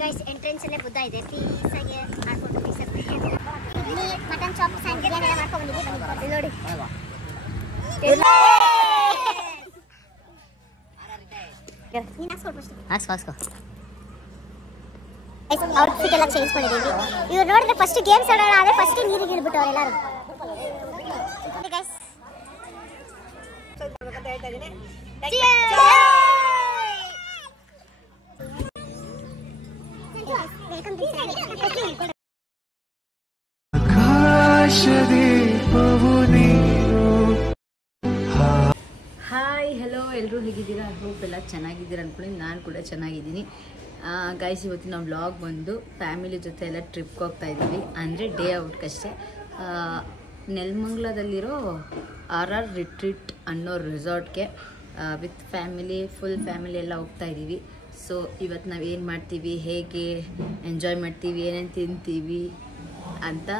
Guys entrance ಅಲ್ಲೇ ಬುದ್ಧ ಇದೆ. Piece ಆಗಿ ಮಾಡ್ಕೊಂಡು ಪೀಸ್ ಇಲ್ಲಿ ಮಟನ್ ಚಾಪ್ ಸ್ಯಾಂಡ್ ಬಿರಿಯಾನಿ ಎಲ್ಲ ಮಾಡ್ಕೊಂಡು ಬಂದಿದ್ದೀವಿ ನೋಡಿ. ಔಟ್ಫಿಟ್ ಎಲ್ಲ ಚೇಂಜ್ ಮಾಡಿದ್ದೀವಿ. ಇವ್ರು ನೋಡಿದ್ರೆ ಫಸ್ಟ್ ಗೇಮ್ಸ್ ಆಡೋಣ ಆದರೆ ಫಸ್ಟ್ ನೀರಿಗೆ ಇಳ್ಬಿಟ್ಟು ಅವರೆಲ್ಲರೂ. ಹಾಯ್ ಹಲೋ, ಎಲ್ಲರೂ ಹೇಗಿದ್ದೀರಾ? ಐ ಹೋಪ್ ಎಲ್ಲ ಚೆನ್ನಾಗಿದ್ದೀರಾ ಅಂದ್ಕೊಳ್ಳಿ. ನಾನು ಕೂಡ ಚೆನ್ನಾಗಿದ್ದೀನಿ. ಗೈಸ್, ಇವತ್ತಿನ ವ್ಲಾಗ್ ಬಂದು ಫ್ಯಾಮಿಲಿ ಜೊತೆ ಎಲ್ಲ ಟ್ರಿಪ್ಗೆ ಹೋಗ್ತಾ ಇದ್ದೀವಿ. ಅಂದರೆ ಡೇ ಔಟ್ಗಷ್ಟೇ. ನೆಲಮಂಗಲದಲ್ಲಿರೋ RR ರಿಟ್ರೀಟ್ ಅನ್ನೋ ರೆಸಾರ್ಟ್ಗೆ ವಿತ್ ಫ್ಯಾಮಿಲಿ, ಫುಲ್ ಫ್ಯಾಮಿಲಿ ಎಲ್ಲ ಹೋಗ್ತಾ ಇದ್ದೀವಿ. ಸೊ ಇವತ್ತು ನಾವು ಏನು ಮಾಡ್ತೀವಿ, ಹೇಗೆ ಎಂಜಾಯ್ ಮಾಡ್ತೀವಿ, ಏನೇನು ತಿಂತೀವಿ ಅಂತ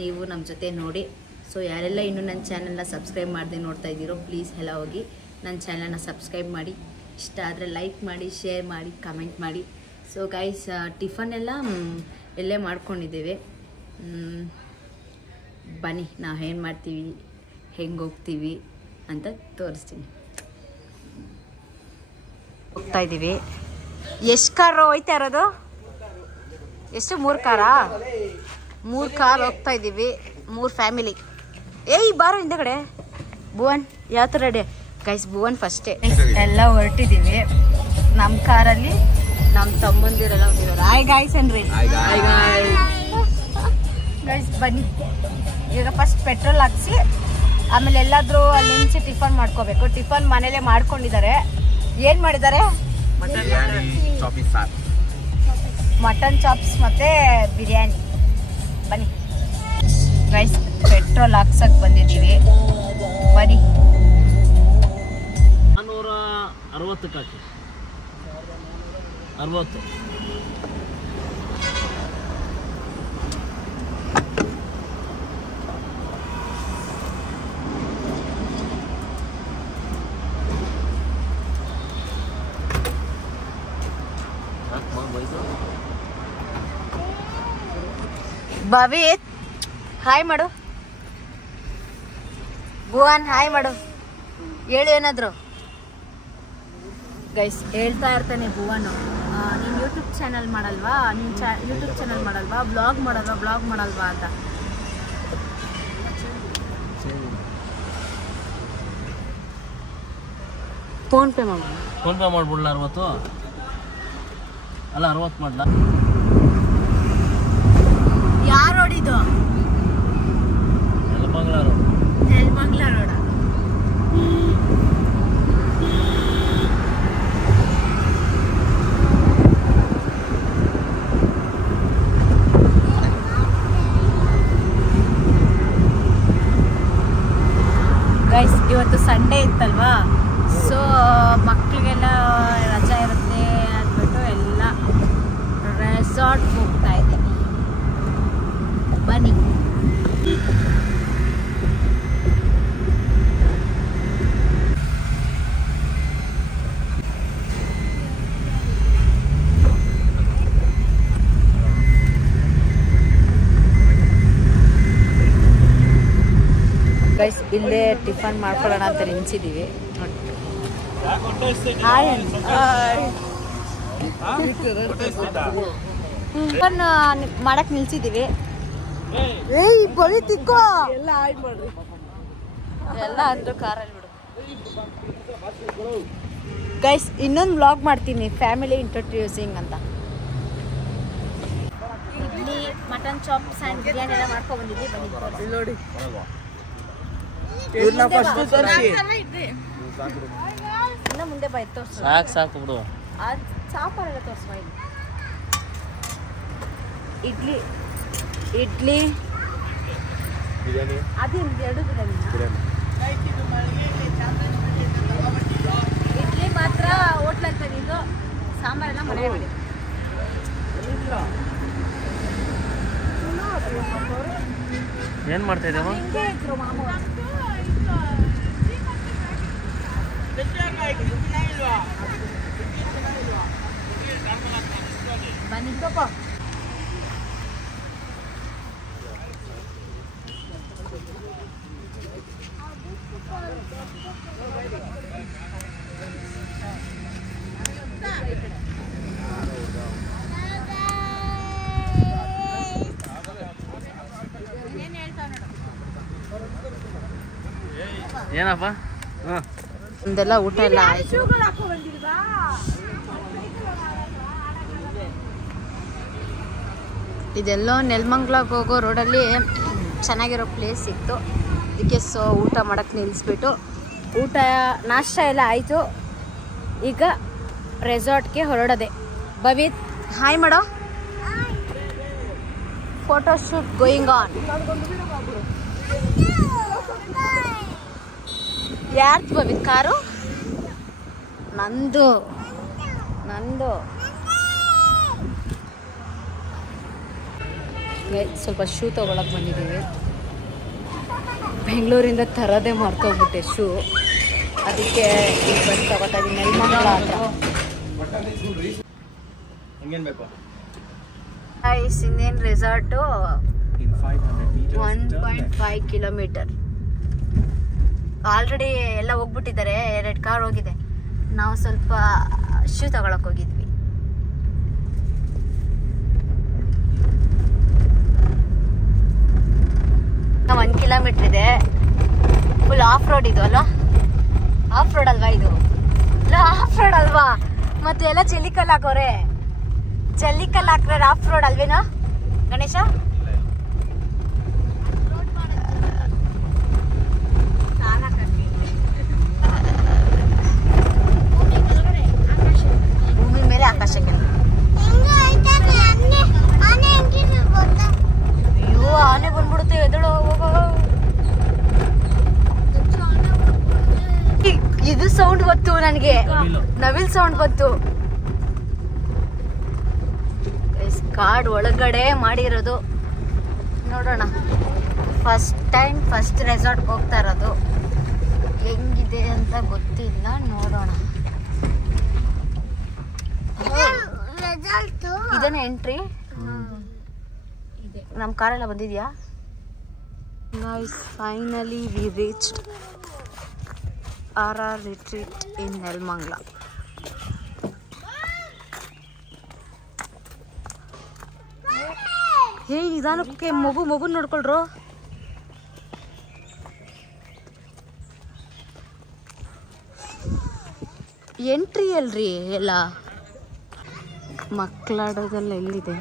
ನೀವು ನಮ್ಮ ಜೊತೆ ನೋಡಿ. ಸೊ ಯಾರೆಲ್ಲ ಇನ್ನೂ ನನ್ನ ಚಾನಲ್ನ ಸಬ್ಸ್ಕ್ರೈಬ್ ಮಾಡದೆ ನೋಡ್ತಾ ಇದ್ದೀರೋ ಪ್ಲೀಸ್ ಎಲ್ಲ ಹೋಗಿ ನನ್ನ ಚಾನಲ್ನ ಸಬ್ಸ್ಕ್ರೈಬ್ ಮಾಡಿ. ಇಷ್ಟ ಆದರೆ ಲೈಕ್ ಮಾಡಿ, ಶೇರ್ ಮಾಡಿ, ಕಮೆಂಟ್ ಮಾಡಿ. ಸೊ ಗೈಸ್, ಟಿಫನ್ ಎಲ್ಲ ಎಲ್ಲೇ ಮಾಡ್ಕೊಂಡಿದ್ದೇವೆ. ಬನ್ನಿ ನಾವು ಏನು ಮಾಡ್ತೀವಿ, ಹೆಂಗೆ ಹೋಗ್ತೀವಿ ಅಂತ ತೋರಿಸ್ತೀನಿ. ಹೋಗ್ತಾ ಇದ್ದೀವಿ. ಎಷ್ಟು ಕಾರು ಹೋಯ್ತಾ ಇರೋದು? ಎಷ್ಟು? 3 ಕಾರಾ? 3 ಕಾರ್ ಹೋಗ್ತಾ ಇದ್ದೀವಿ, 3 ಫ್ಯಾಮಿಲಿ. ಏಯ್ ಬಾರೋ ಹಿಂದಗಡೆ. ಭುವನ್ ಯಾವ ಥರ ರೆಡಿ? ಗೈಸ್, ಭುವನ್ ಫಸ್ಟೇ. ಎಲ್ಲ ಹೊರಟಿದ್ದೀವಿ. ನಮ್ಮ ಕಾರಲ್ಲಿ ನಮ್ಮ ತಮ್ಮಂದಿರೆಲ್ಲ ಹೋಗಿದ್ದಾರೆ. ಹಾಯ್ ಗಾಯ್ಸ್ ಅನ್ರಿ. ಗೈಸ್ ಬನ್ನಿ, ಈಗ ಫಸ್ಟ್ ಪೆಟ್ರೋಲ್ ಹಾಕ್ಸಿ ಆಮೇಲೆ ಎಲ್ಲಾದರೂ ಅಲ್ಲಿ ನಿಂಚೆ ಟಿಫನ್ ಮಾಡ್ಕೋಬೇಕು. ಟಿಫನ್ ಮನೇಲೆ ಮಾಡ್ಕೊಂಡಿದ್ದಾರೆ. ಏನು ಮಾಡಿದ್ದಾರೆ? ಮಟನ್ ಚಾಪ್ಸ್ ಮತ್ತು ಬಿರಿಯಾನಿ. ಬನ್ನಿ ಗೈಸ್, ಪೆಟ್ರೋಲ್ ಹಾಕ್ಸಕ್ಕೆ ಬಂದಿದ್ದೀವಿ. ಬನ್ನಿ. 460 ಹಾಕಿ 60. ಬಾವಿ ಹಾಯ್ ಮಾಡು. ಭುವನ್ ಹಾಯ್ ಮಾಡು. ಹೇಳು ಏನಾದ್ರು. ಗೈಸ್ ಹೇಳ್ತಾ ಇರ್ತಾನೆ ಭುವನು, ನೀನು ಯೂಟ್ಯೂಬ್ ಚಾನಲ್ ಮಾಡಲ್ವಾ, ಯೂಟ್ಯೂಬ್ ಚಾನಲ್ ಮಾಡಲ್ವಾ, ಬ್ಲಾಗ್ ಮಾಡಲ್ವಾ ಅಂತ. Phone pay ಮಾಡ್ಬಿಡ್ಲ? 60 ಅಲ್ಲ 60 ಮಾಡ್ಲ? ಯಾರು ಹೊಡಿದು? ನೆಲಮಂಗಲ ರೋಡ. ಗೈಸ್, ಇವತ್ತು ಸಂಡೇ ಇತ್ತಲ್ವಾ, ಸೊ ಮಕ್ಕಳಿಗೆಲ್ಲ ರಜಾ ಇರುತ್ತೆ ಅಂದ್ಬಿಟ್ಟು ಎಲ್ಲ ರೆಸಾರ್ಟ್ ಹೋಗ್ತಾ ಇದ್ದೀವಿ. ಬನ್ನಿ. ಗೈಸ್, ಇಲ್ಲೇ ಟಿಫನ್ ಮಾಡ್ಕೊಳ್ಳೋಣ ಅಂತ ನಿಲ್ಸಿದ್ದೀವಿ. ಟಿಫನ್ ಮಾಡಕ್ ನಿಲ್ಸಿದ್ದೀವಿ. ಏಯ್ ಬರೀ ತಿಕ್ಕೋ ಎಲ್ಲ ಅಂದ್ರು ಕಾರಲ್ಲಿ ಬಿಡು. ಗೈಸ್, ಇನ್ನೊಂದು ವ್ಲಾಗ್ ಮಾಡ್ತೀನಿ, ಫ್ಯಾಮಿಲಿ ಇಂಟ್ರೊಡ್ಯೂಸಿಂಗ್ ಅಂತ. ಇಡ್ಲಿ, ಮಟನ್ ಚಾಪ್ ಸ್ಯಾಂಡ್ ಬಿರಿಯಾನಿ ಎಲ್ಲ ಮಾಡ್ಕೊಂಡು ಬಂದಿದ್ದೀವಿ. ಬನ್ನಿ ನೋಡಿ. ಇನ್ನ ಮುಂದೆ ಬೈ ತೋರ್ಸು. ಸಾಕು ಬಿಡು. ಸಾಂಬಾರೆಲ್ಲ ತೋರಿಸುವ. ಇಲ್ಲಿ ಇಡ್ಲಿ ಅದು ಎರಡು ಇಡ್ಲಿ ಮಾತ್ರ ಹೋಟ್ಲಲ್ಲಿ ತಂದಿದ್ದು, ಸಾಂಬಾರೆಲ್ಲ ಮನೆ ಮಾಡಿ. ಏನು ಮಾಡ್ತಾ ಇದ್ದೇವೆ? ಹಿಂಗೆ ಇದ್ರು ಮಾಮ. ಬನ್ನಿ. ಏನಪ್ಪ? ಹಾಂ, ನಮ್ದೆಲ್ಲ ಊಟ ಎಲ್ಲ ಆಯಿತು. ಇದೆಲ್ಲೋ ನೆಲಮಂಗ್ಲಕ್ಕೆ ಹೋಗೋ ರೋಡಲ್ಲಿ ಚೆನ್ನಾಗಿರೋ ಪ್ಲೇಸ್ ಸಿಕ್ತು. ಅದಕ್ಕೆ ಊಟ ಮಾಡೋಕ್ಕೆ ನಿಲ್ಲಿಸ್ಬಿಟ್ಟು ಊಟ ನಾಷ್ಟ ಎಲ್ಲ ಆಯಿತು. ಈಗ ರೆಸಾರ್ಟ್ಗೆ ಹೊರಡೋದೆ. ಬವಿತ್ ಹಾಯ್ ಮಾಡೋ. Photo shoot going on. ಯಾರ್ದು ಬವಿತ್ ಕಾರು? ನಂದು. ಸ್ವಲ್ಪ ಶೂ ತೊಗೊಳಕ್ಕೆ ಬಂದಿದ್ದೀವಿ. ಬೆಂಗಳೂರಿಂದ ತರೋದೇ ಮರ್ತೋಗ್ಬಿಟ್ಟೆ ಶೂ. ಅದಕ್ಕೆ ಈಗ ಬಂದು ತಗೋತಾ ಇದ್ದೀನಿ ನೆಲಮಂಗಲ ಹತ್ರ. ಇನ್ನೇನು ರೆಸಾರ್ಟು 1.5 ಕಿಲೋಮೀಟರ್. ಆಲ್ರೆಡಿ ಎಲ್ಲ ಹೋಗ್ಬಿಟ್ಟಿದ್ದಾರೆ. 2 ಕಾರ್ ಹೋಗಿದೆ. ನಾವು ಸ್ವಲ್ಪ ಶೂ ತಗೊಳಕ್ ಹೋಗಿದ್ವಿ. 1 ಕಿಲೋಮೀಟರ್ ಇದೆ. ಫುಲ್ ಆಫ್ ರೋಡ್ ಇದು ಅಲ್ವಾ? ಆಫ್ ರೋಡ್ ಅಲ್ವಾ ಇದು? ಆಫ್ ರೋಡ್ ಅಲ್ವಾ? ಮತ್ತೆ ಎಲ್ಲ ಜಲ್ಲಿಕಲ್ಲು ಹಾಕೋರೆ. ಜಲ್ಲಿಕಲ್ಲು ಹಾಕ್ರೆ ಆಫ್ ರೋಡ್ ಅಲ್ವೇನಾ ಗಣೇಶ? ಭೂಮಿ ಮೇಲೆ ಆಕಾಶಕ್ಕೆ. ಅಯ್ಯೋ, ಆನೆ ಬಂದ್ಬಿಡುತ್ತೆ. ಎದಳು ಹೋಗೋ. ಇದು ಸೌಂಡ್ ಬಂತು ನನಗೆ. ನವಿಲ್ ಸೌಂಡ್ ಬಂತು. ಕಾಡ್ ಒಳಗಡೆ ಮಾಡಿರೋದು. ನೋಡೋಣ. ಫಸ್ಟ್ ಟೈಮ್ ಫಸ್ಟ್ ರೆಸಾರ್ಟ್ಗೆ ಹೋಗ್ತಾ ಇರೋದು. ಹೆಂಗಿದೆ ಅಂತ ಗೊತ್ತಿಲ್ಲ. ನೋಡೋಣ. ಇದನ್ನ ಎಂಟ್ರಿ. ನಮ್ಮ ಕಾರೆಲ್ಲ ಬಂದಿದ್ಯಾ? Guys, finally we reached RR retreat in Nelamangala. ಹೇ, ನಿಧಾನಕ್ಕೆ ಮಗು ನೋಡ್ಕೊಳ್ರು. ಎಂಟ್ರಿ ಅಲ್ರಿ ಎಲ್ಲ. ಮಕ್ಕಳಾಡೋದೆಲ್ಲ ಎಲ್ಲಿದೆ?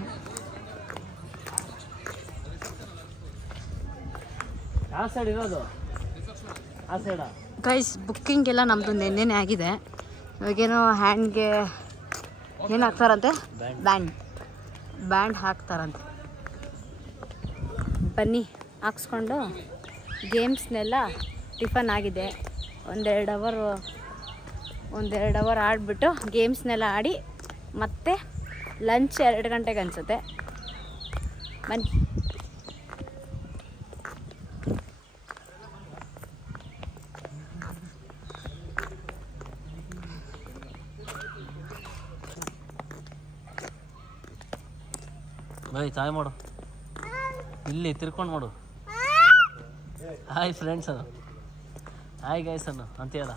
ಗೈಸ್, ಬುಕ್ಕಿಂಗ್ ಎಲ್ಲ ನಮ್ಮದು ನೆನ್ನೆನೇ ಆಗಿದೆ. ಇವಾಗೇನೋ ಹ್ಯಾಂಡ್ಗೆ ಏನು ಹಾಕ್ತಾರಂತೆ? ಬ್ಯಾಂಡ್ ಹಾಕ್ತಾರಂತೆ. ಬನ್ನಿ ಹಾಕ್ಸ್ಕೊಂಡು ಗೇಮ್ಸ್ನೆಲ್ಲ. ಟಿಫನ್ ಆಗಿದೆ. ಒಂದೆರಡು ಅವರ್ ಆಡಿಬಿಟ್ಟು ಗೇಮ್ಸ್ನೆಲ್ಲ ಆಡಿ ಮತ್ತೆ ಲಂಚ್ 2 ಗಂಟೆಗೆ ಅನಿಸುತ್ತೆ. ಬನ್ನಿ. ಬೈ ತಾಯಿ ಮಾಡು. ಇಲ್ಲಿ ತಿರ್ಕೊಂಡು ಮಾಡು. ಹಾಯ್ ಫ್ರೆಂಡ್ಸ್ ಅನ್ನು, ಹಾಯ್ ಗೈಸ್ ಅನ್ನು ಅಂತ ಹೇಳ.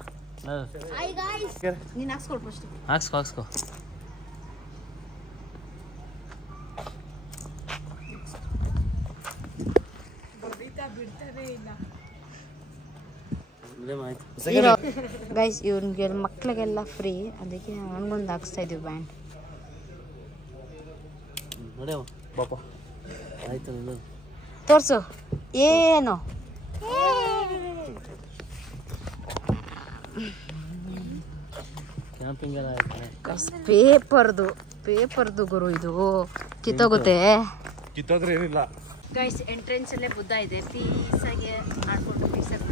ನೀನು ಹಾಕ್ಸ್ಕೊಳ್ ಫಸ್ಟ್. ಹಾಕ್ಸ್ಕೊ. ಗೈಸ್, ಇವ್ನಿಗೆ ಮಕ್ಳಿಗೆಲ್ಲ ಫ್ರೀ. ಅದಕ್ಕೆ ಅವನಿಗೊಂದು ಹಾಕ್ಸ್ತಾ ಇದೀವಿ ಬ್ಯಾಂಡ್. ನೋಡ್ಯಾವ ಪಾಪ. ಆಯ್ತು, ತೋರ್ಸು ಏನು. ಕ್ಯಾಂಪಿಂಗ್ ಎಲ್ಲ ಪೇಪರ್ದು ಗುರು. ಇದು ಕಿತ್ತೋಗುತ್ತೆ. ಕಿತ್ತೋದ್ರೆ ಏನಿಲ್ಲ. ಗೈಸ್, ಎಂಟ್ರೆನ್ಸ್ ಅಲ್ಲೇ ಬುದ್ಧ ಇದೆ. ಪೀಸಾಗೆ ಆಡ್ಕೊಂಡು ಪೀಸಾಗಿ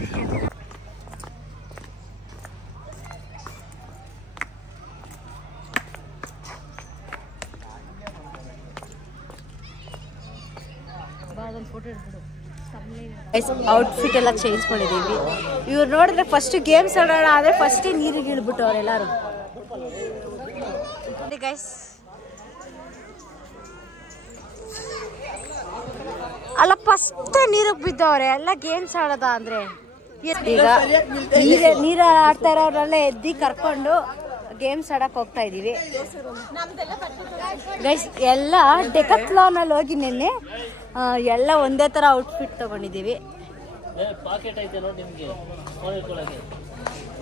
ಔಟ್ಫಿಟ್ ಎಲ್ಲ ಚೇಂಜ್ ಮಾಡಿದ್ದೀವಿ. ಇವ್ರು ನೋಡಿದ್ರೆ ಫಸ್ಟ್ ಗೇಮ್ಸ್ ಆಡೋಣ ಆದರೆ ಫಸ್ಟೇ ನೀರಿಗೆ ಇಳ್ಬಿಟ್ಟು ಅವರೆಲ್ಲರೂ. ಗೈಸ್, ಅಲ್ಲ ಫಸ್ಟ್ ನೀರಿಗೆ ಬಿದ್ದವ್ರೆ ಎಲ್ಲ ಗೇಮ್ಸ್ ಆಡೋದ ಅಂದ್ರೆ ಈಗ ನೀರ ಆಡ್ತಾ ಇರೋರೆಲ್ಲ ಎದ್ದಿ ಕರ್ಕೊಂಡು ಗೇಮ್ಸ್ ಆಡಕ್ ಹೋಗ್ತಾ ಇದೀವಿ ಗೈಸ್. ಎಲ್ಲ ಡೆಕತ್ಲಾನ್ ಅಲ್ಲಿ ಹೋಗಿ ನಿನ್ನೆ ಎಲ್ಲ ಒಂದೇ ತರ ಔಟ್ಫಿಟ್ ತಗೊಂಡಿದೀವಿ.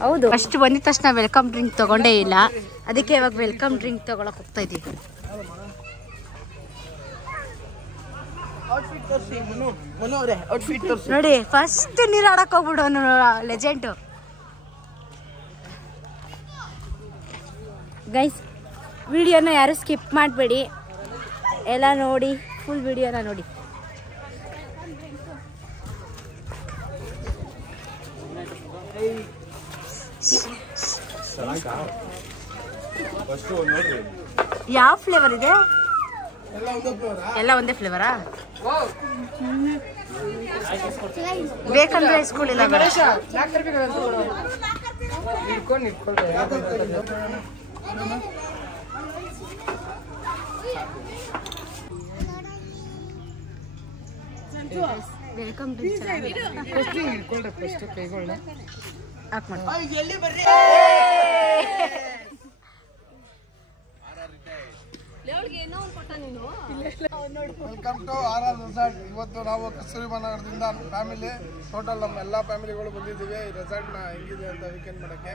ಹೌದು, ಫಸ್ಟ್ ಬಂದಿದ ತಕ್ಷಣ ವೆಲ್ಕಮ್ ಡ್ರಿಂಕ್ ತಗೊಂಡೇ ಇಲ್ಲ, ಅದಕ್ಕೆ ಇವಾಗ ವೆಲ್ಕಮ್ ಡ್ರಿಂಕ್ ತಗೊಳಕ್ ಹೋಗ್ತಾ ಇದೀವಿ. ನೋಡಿ ಫಸ್ಟ್ ನೀರ್ ಆಡಕ್ ಹೋಗ್ಬಿಡು ಲೆಜೆಂಡ್ ಗೈಸ್. ವಿಡಿಯೋನ ಯಾರು ಸ್ಕಿಪ್ ಮಾಡಬೇಡಿ, ಎಲ್ಲ ನೋಡಿ, ಫುಲ್ ವಿಡಿಯೋನ ನೋಡಿ. ಯಾವ ಫ್ಲೇವರ್ ಇದೆ? ಎಲ್ಲ ಒಂದೇ ಫ್ಲೇವರಾ? ಬೇಕಂದ್ರೆ ಇಸ್ಕೊಳ್ಳಿಲ್ಲ. Welcome to R resort. ಇವತ್ತು ನಾವು ಕಸ್ತೂರಿ ನಗರದಿಂದ ಫ್ಯಾಮಿಲಿ ಟೋಟಲ್ ನಮ್ಮ ಎಲ್ಲ ಫ್ಯಾಮಿಲಿಗಳು ಬಂದಿದ್ದೀವಿ ಈ ರೆಸಾರ್ಟ್ನ ಹೆಂಗಿದೆ ಅಂತ ವೀಕೆಂಡ್ ಮಾಡೋಕ್ಕೆ.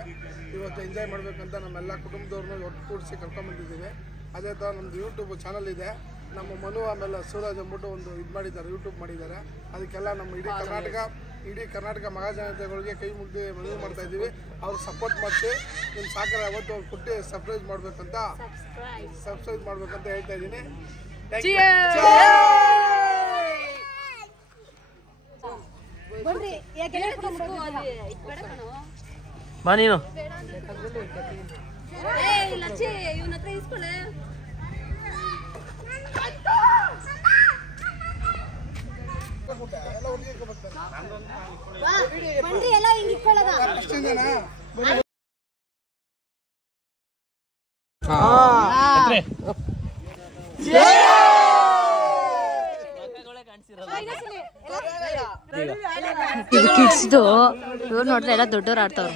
ಇವತ್ತು ಎಂಜಾಯ್ ಮಾಡಬೇಕಂತ ನಮ್ಮೆಲ್ಲ ಕುಟುಂಬದವ್ರನ್ನ ಒಟ್ಟುಗೂಡಿಸಿ ಕರ್ಕೊಂಡ್ಬಂದಿದ್ದೀವಿ. ಅದೇ ಥರ ನಮ್ಮದು ಯೂಟ್ಯೂಬ್ ಚಾನಲ್ ಇದೆ, ನಮ್ಮ ಮನು ಆಮೇಲೆ ಸೂರಜ್ ಅಂದ್ಬಿಟ್ಟು ಒಂದು ಇದು ಮಾಡಿದ್ದಾರೆ, ಯೂಟ್ಯೂಬ್ ಮಾಡಿದ್ದಾರೆ. ಅದಕ್ಕೆಲ್ಲ ನಮ್ಮ ಇಡೀ ಕರ್ನಾಟಕ ಮಹಾಜನತೆಗಳಿಗೆ ಕೈ ಮುಗ್ದು ಮನವಿ ಮಾಡ್ತಾ ಇದ್ದೀವಿ. ಅವ್ರಿಗೆ ಸಪೋರ್ಟ್ ಮಾಡಿಸಿ ನಿಮ್ಮ ಸಾಕರ ಯಾವತ್ತು ಅವ್ರು ಕೊಟ್ಟು ಸಬ್ಸ್ಕ್ರೈಬ್ ಮಾಡ್ಬೇಕಂತ ಹೇಳ್ತಾ ಇದ್ದೀನಿ. ಬಾ ನೀನು. ಇದು ಕಿಡ್ಸ್ದು. ಇವ್ರು ನೋಡಿದ್ರೆ ಎಲ್ಲ ದೊಡ್ಡವ್ರು ಆಡ್ತವ್ರು.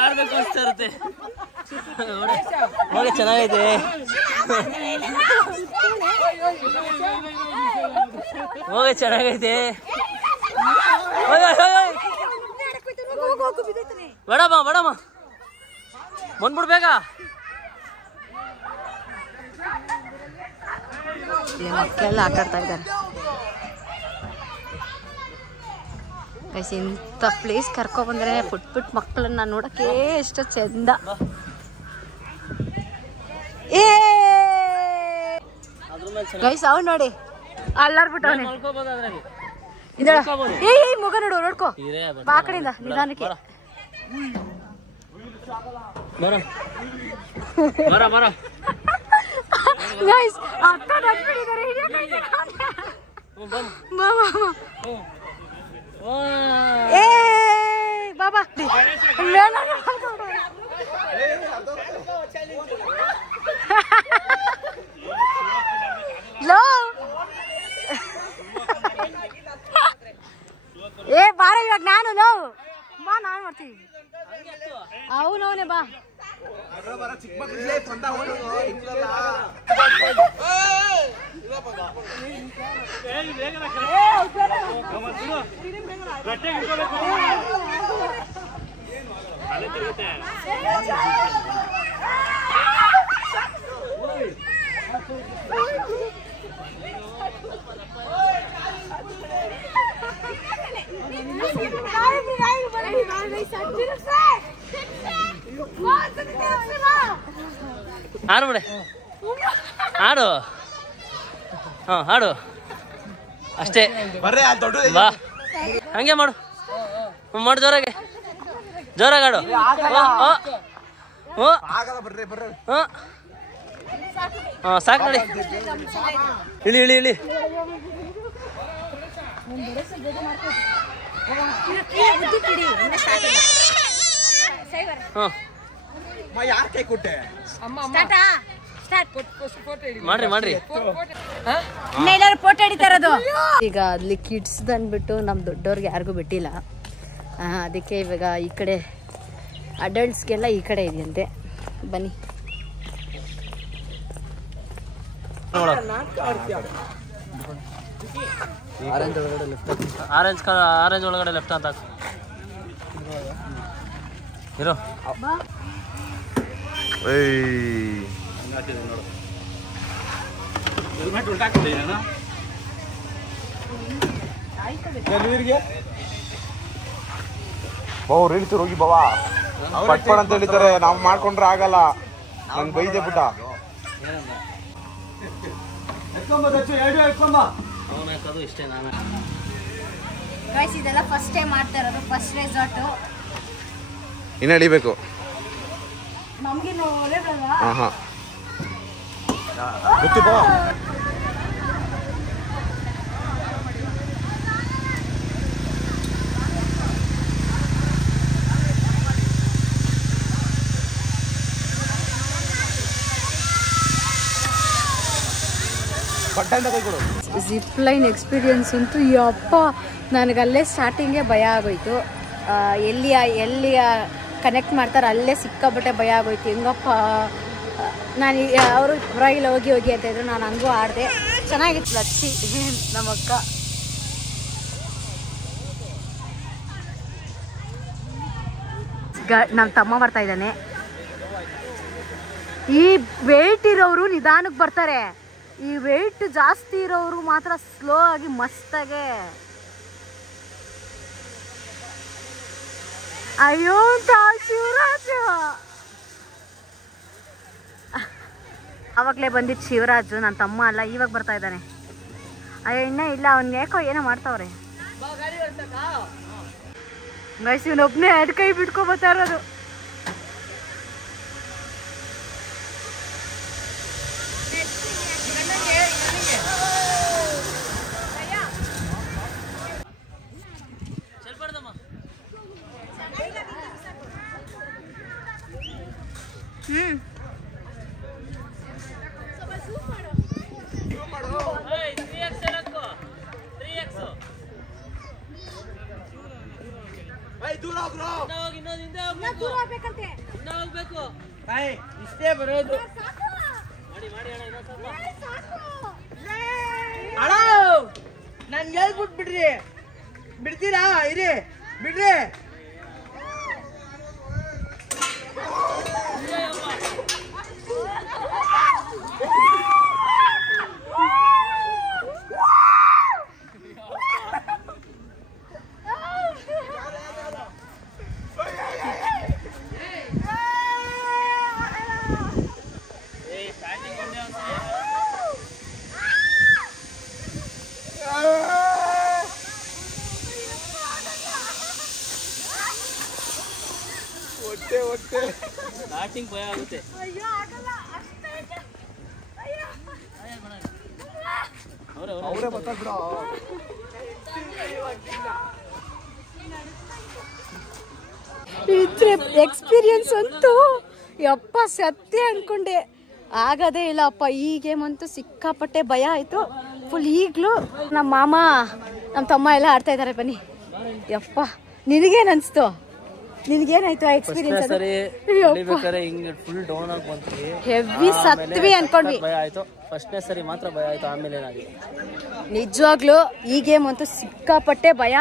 ಆಡ್ಬೇಕು ಅನ್ಸ್ತಾ ಇರುತ್ತೆ. ನೋಡಿ ಚೆನ್ನಾಗೈತೆ. ಹೋಗಿ ಚೆನ್ನಾಗೈತೆ. ಬೇಡಮ್ಮ ಬಂದ್ಬಿಡ್ಬೇಕಾ? ಮಕ್ಕಳೆಲ್ಲ ಆಟ ಆಡ್ತಾ ಇದ್ದಾರೆ. ಇಂಥ ಪ್ಲೇಸ್ ಕರ್ಕೊಬಂದ್ರೆ ಪುಟ್ ಮಕ್ಕಳನ್ನ ನೋಡಕ್ಕೆ ಎಷ್ಟು ಚಂದ. ಗೈಸ್ ಅವ್ ನೋಡಿ ಅಲ್ಲಾರ್ಬಿಟ್ಟವನೆ. ಮಗ ನೋಡು, ನೋಡ್ಕೋ ಬಾ ಕಡೆಯಿಂದ ನಿಧಾನಕ್ಕೆ. ಗೈಸ್ ಅಕ್ಕ ನಡ್ಬಿಟ್ಟಿದ್ದಾರೆ. ಬಾಬಾ ಲೋ ಬಾರ ಇವಾಗ ನಾನು ಲೋ ಬಾ, ನಾನು ಮಾಡ್ತೀವಿ. ಅವನವನೇ ಬಾ. ಹಾಡು ಬಿಡೆ, ಹಾಡು. ಹಾಡು ಅಷ್ಟೇ. ಬಾ ಹಂಗೆ ಮಾಡು, ಜೋರಾಗಿ ಆಡು. ಸಾಕು ನೋಡಿ. ಇಳಿ ಇಳಿ ಇಳಿ. ಯಾರ್ ಕೈ ಕೊಟ್ಟೆ ಮಾಡ್ರಿ ಫೋಟೋ ಹಿಡಿತಾರದು. ಈಗ ಅಲ್ಲಿ ಕಿಡ್ಸ್ ಅಂದ್ಬಿಟ್ಟು ನಮ್ಮ ದೊಡ್ಡವ್ರಿಗೆ ಯಾರಿಗೂ ಬಿಟ್ಟಿಲ್ಲ, ಅದಕ್ಕೆ ಇವಾಗ ಈ ಕಡೆ ಅಡಲ್ಟ್ಸ್ಗೆಲ್ಲ ಈ ಕಡೆ ಇದೆಯಂತೆ. ಬನ್ನಿ. ಆರೆಂಜ್ ಒಳಗಡೆ ಲೆಫ್ಟ್ ಅಂತ ಇರೋ. ಹೇಳ್ತೀರ ಹೋಗಿ ಬಾವಾ ಪಟ್ಪಡ್ ಅಂತ ಹೇಳಿದ್ದಾರೆ, ನಾವು ಮಾಡ್ಕೊಂಡ್ರೆ ಆಗಲ್ಲ. ನಂಗೆ ಬೈದೆ ಬಿಟ್ಟ. ಇದೆಲ್ಲ ಫಸ್ಟ್ ಟೈಮ್ ಮಾಡ್ತಾ ಇರೋದು, ಫಸ್ಟ್ ರೆಸಾರ್ಟ್. ಇನ್ನು ಹಿಡಿಬೇಕು. ನಮ್ಗೆ ಗೊತ್ತು ಬಾ. ಜಿಪ್ ಲೈನ್ ಎಕ್ಸ್ಪೀರಿಯನ್ಸ್ ಅಂತೂ ಯಪ್ಪ, ನನಗಲ್ಲೇ ಸ್ಟಾರ್ಟಿಂಗೇ ಭಯ ಆಗೋಯ್ತು. ಎಲ್ಲಿ ಕನೆಕ್ಟ್ ಮಾಡ್ತಾರೆ ಅಲ್ಲೇ ಸಿಕ್ಕಾಬಟ್ಟೆ ಭಯ ಆಗೋಯ್ತು. ಹೆಂಗಪ್ಪ, ನಾನು ಅವರು ಪರವಾಗಿಲ್ಲ ಹೋಗಿ ಅಂತ ಇದ್ರು, ನಾನು ಹಂಗೂ ಆಡಿದೆ. ಚೆನ್ನಾಗಿತ್ತು. ಲಚ್ಚಿ ನಮ್ಮಕ್ಕ. ನಮ್ಮ ತಮ್ಮ ಬರ್ತಾ ಇದ್ದಾನೆ. ಈ ವೇಟ್ ಇರೋರು ನಿಧಾನಕ್ಕೆ ಬರ್ತಾರೆ, ಈ ವೆಯ್ಟ್ ಜಾಸ್ತಿ ಇರೋರು ಮಾತ್ರ ಸ್ಲೋ ಆಗಿ ಮಸ್ತಾಗೆ. ಅಯ್ಯೋ ಶಿವರಾಜು ಆವಾಗಲೇ ಬಂದಿದ್ದು ಶಿವರಾಜು, ನನ್ನ ತಮ್ಮ ಅಲ್ಲ, ಇವಾಗ ಬರ್ತಾ ಇದ್ದಾನೆ. ಅಯ್ಯೋ ಇನ್ನೂ ಇಲ್ಲ, ಅವ್ನಿಗೆ ಯಾಕೋ ಏನೋ ಮಾಡ್ತಾವ್ರೆ. ಇವನೊಬ್ಬನೇ ಅಡ್ ಕೈ ಬಿಟ್ಕೊಬತ್ತಾ ಇರೋದು. ಇಷ್ಟೇ ಬರೋದು. ಅಣ್ಣ ನನ್ಗೆ ಹೇಳ್ಬಿಟ್ಬಿಡ್ರಿ, ಬಿಡ್ತೀರಾ? ಇರಿ ಬಿಡ್ರಿ. ಸ್ಟಾರ್ಟಿಂಗ್ ಭಯ ಆಗುತ್ತೆ. ಅವರೇ ಬರ್ತಾ ಬಿಡ. ಎಕ್ಸ್ಪೀರಿಯನ್ಸ್ ಅಂತೂ ಯಪ್ಪ ಸತ್ಯ ಅನ್ಕೊಂಡೆ, ಆಗದೇ ಇಲ್ಲ ಅಪ್ಪ. ಈ ಗೇಮ್ ಅಂತೂ ಸಿಕ್ಕಾಪಟ್ಟೆ ಭಯ ಆಯಿತು ಫುಲ್. ಈಗಲೂ ನಮ್ಮ ಮಾಮ ನಮ್ಮ ತಮ್ಮ ಎಲ್ಲ ಆಡ್ತಾ ಇದ್ದಾರೆ. ಬನ್ನಿ. ಯಪ್ಪ ನಿನಗೇನು ಅನಿಸ್ತು? ನಿನಗೇನಾಯ್ತು ಆ ಎಕ್ಸ್ಪೀರಿಯನ್ಸ್? ಹೆವಿ ಸತ್ವಿ ಅನ್ಕೊಂಡ್ವಿ. ಭಯ ಆಯ್ತು ಫಸ್ಟ್ನೇ ಸರಿ ಮಾತ್ರ ಭಯ ಆಯ್ತು, ಆಮೇಲೆ ಏನಾಗಿದೆ ನಿಜವಾಗ್ಲೂ ಈ ಗೇಮ್ ಅಂತೂ ಸಿಕ್ಕಾಪಟ್ಟೆ ಭಯ.